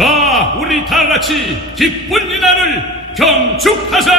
자, 우리 다 같이 기쁜 이날을 경축하세!